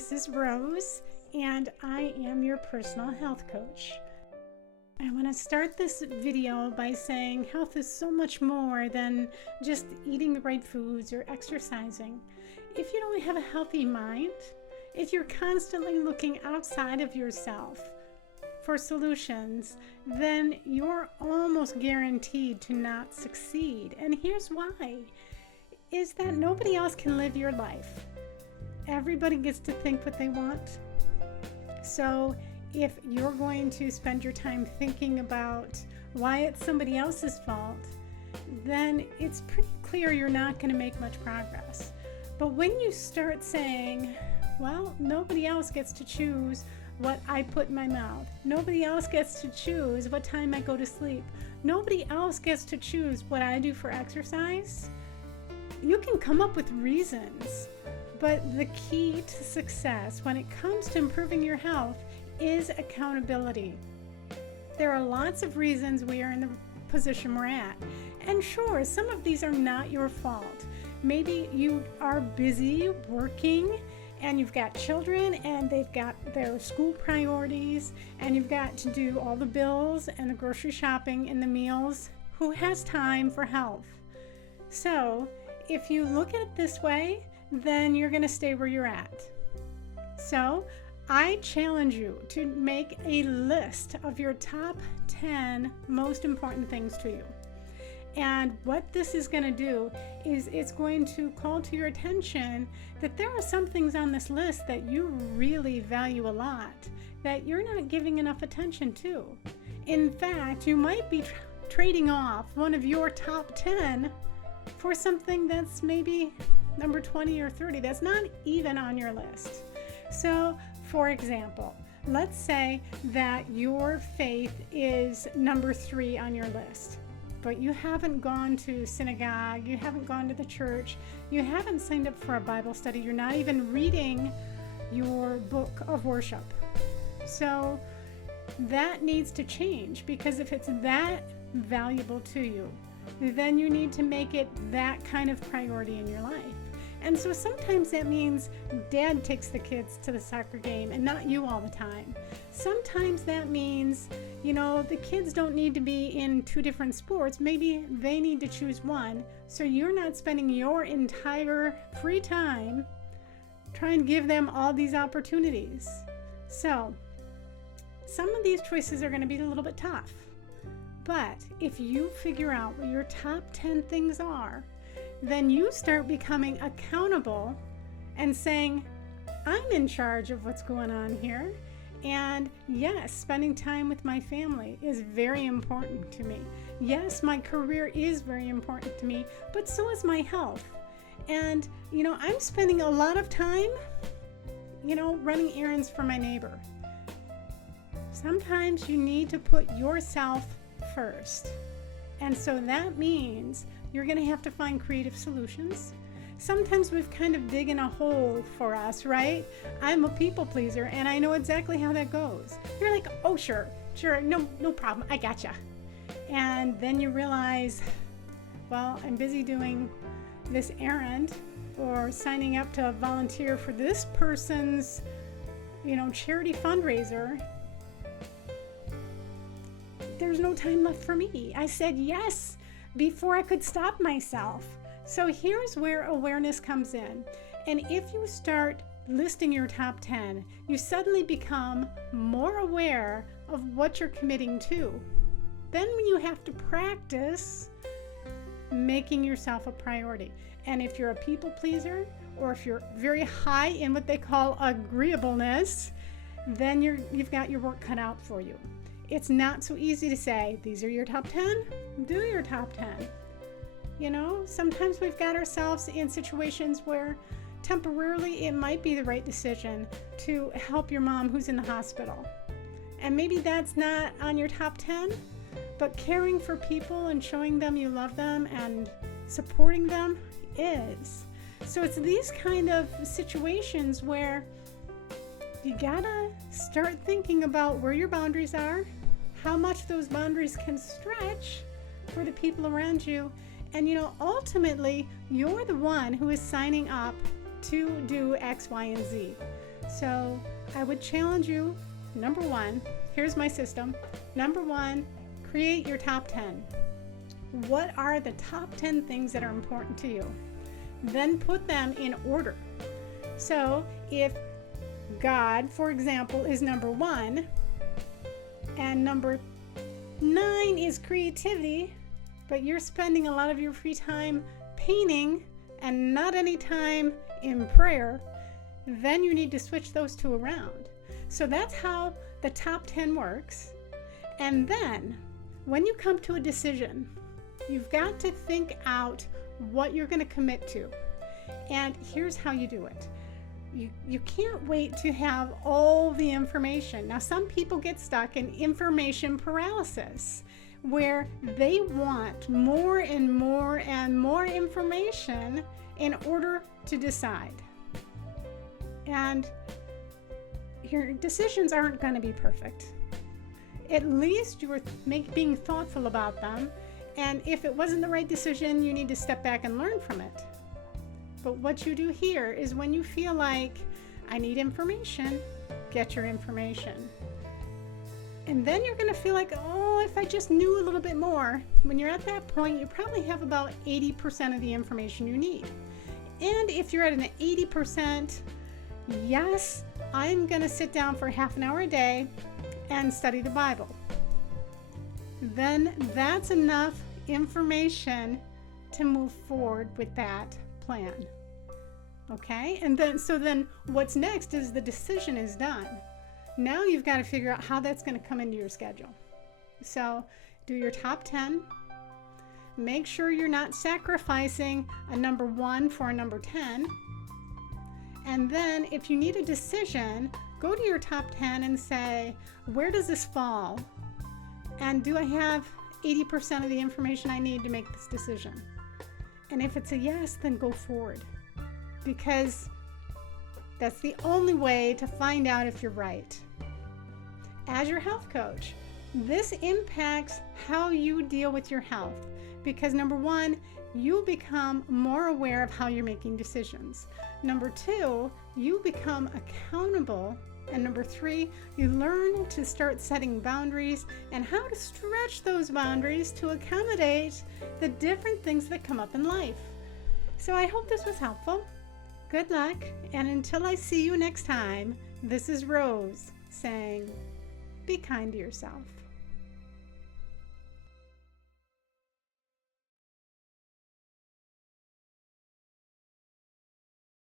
this is Rose, and I am your personal health coach. I want to start this video by saying health is so much more than just eating the right foods or exercising. If you don't have a healthy mind, if you're constantly looking outside of yourself for solutions, then you're almost guaranteed to not succeed. And here's why, is that nobody else can live your life. Everybody gets to think what they want. So if you're going to spend your time thinking about why it's somebody else's fault, then it's pretty clear you're not going to make much progress. But when you start saying, well, nobody else gets to choose what I put in my mouth. Nobody else gets to choose what time I go to sleep. Nobody else gets to choose what I do for exercise. You can come up with reasons, but the key to success when it comes to improving your health is accountability. There are lots of reasons we are in the position we're at. And sure, some of these are not your fault. Maybe you are busy working and you've got children and they've got their school priorities and you've got to do all the bills and the grocery shopping and the meals. Who has time for health? So if you look at it this way, then you're going to stay where you're at. So I challenge you to make a list of your top 10 most important things to you. And what this is going to do is it's going to call to your attention that there are some things on this list that you really value a lot that you're not giving enough attention to. In fact, you might be trading off one of your top 10 for something that's maybe number 20 or 30 that's not even on your list. So, for example, let's say that your faith is number 3 on your list. But you haven't gone to synagogue, you haven't gone to the church, you haven't signed up for a Bible study, you're not even reading your book of worship. So that needs to change, because if it's that valuable to you, then you need to make it that kind of priority in your life. And so sometimes that means dad takes the kids to the soccer game and not you all the time. Sometimes that means, the kids don't need to be in 2 different sports. Maybe they need to choose one. So you're not spending your entire free time trying to give them all these opportunities. So some of these choices are going to be a little bit tough. But if you figure out what your top 10 things are, then you start becoming accountable and saying, I'm in charge of what's going on here. And yes, spending time with my family is very important to me. Yes, my career is very important to me, but so is my health. And, I'm spending a lot of time, running errands for my neighbor. Sometimes you need to put yourself first. And so that means you're going to have to find creative solutions. Sometimes we've kind of dig in a hole for us, right? I'm a people pleaser and I know exactly how that goes. You're like, oh, sure, no problem, I gotcha. And then you realize, well, I'm busy doing this errand or signing up to volunteer for this person's, charity fundraiser. There's no time left for me. I said yes before I could stop myself. So here's where awareness comes in. And if you start listing your top 10, you suddenly become more aware of what you're committing to. Then you have to practice making yourself a priority. And if you're a people pleaser, or if you're very high in what they call agreeableness, then you've got your work cut out for you. It's not so easy to say, these are your top 10, do your top 10. Sometimes we've got ourselves in situations where temporarily it might be the right decision to help your mom who's in the hospital. And maybe that's not on your top 10, but caring for people and showing them you love them and supporting them is. So it's these kind of situations where you gotta start thinking about where your boundaries are, how much those boundaries can stretch for the people around you. And ultimately, you're the one who is signing up to do X, Y, and Z. So I would challenge you, number one, here's my system. Number one, create your top 10. What are the top 10 things that are important to you? Then put them in order. So if God, for example, is number 1, and number 9 is creativity, but you're spending a lot of your free time painting and not any time in prayer, then you need to switch those two around. So that's how the top 10 works. And then when you come to a decision, you've got to think out what you're going to commit to. And here's how you do it. You can't wait to have all the information. Now, some people get stuck in information paralysis, where they want more and more and more information in order to decide. And your decisions aren't going to be perfect. At least you are being thoughtful about them. And if it wasn't the right decision, you need to step back and learn from it. But what you do here is when you feel like, I need information, get your information. And then you're going to feel like, oh, if I just knew a little bit more. When you're at that point, you probably have about 80% of the information you need. And if you're at an 80%, yes, I'm going to sit down for half an hour a day and study the Bible. Then that's enough information to move forward with that plan. Okay? And then what's next is the decision is done. Now you've got to figure out how that's going to come into your schedule. So do your top 10. Make sure you're not sacrificing a number 1 for a number 10. And then if you need a decision, go to your top 10 and say, where does this fall? And do I have 80% of the information I need to make this decision? And if it's a yes, then go forward. Because that's the only way to find out if you're right. As your health coach, this impacts how you deal with your health. Because number 1, you become more aware of how you're making decisions. Number 2, you become accountable. And number 3, you learn to start setting boundaries and how to stretch those boundaries to accommodate the different things that come up in life. So I hope this was helpful. Good luck, and until I see you next time, this is Rose saying, be kind to yourself.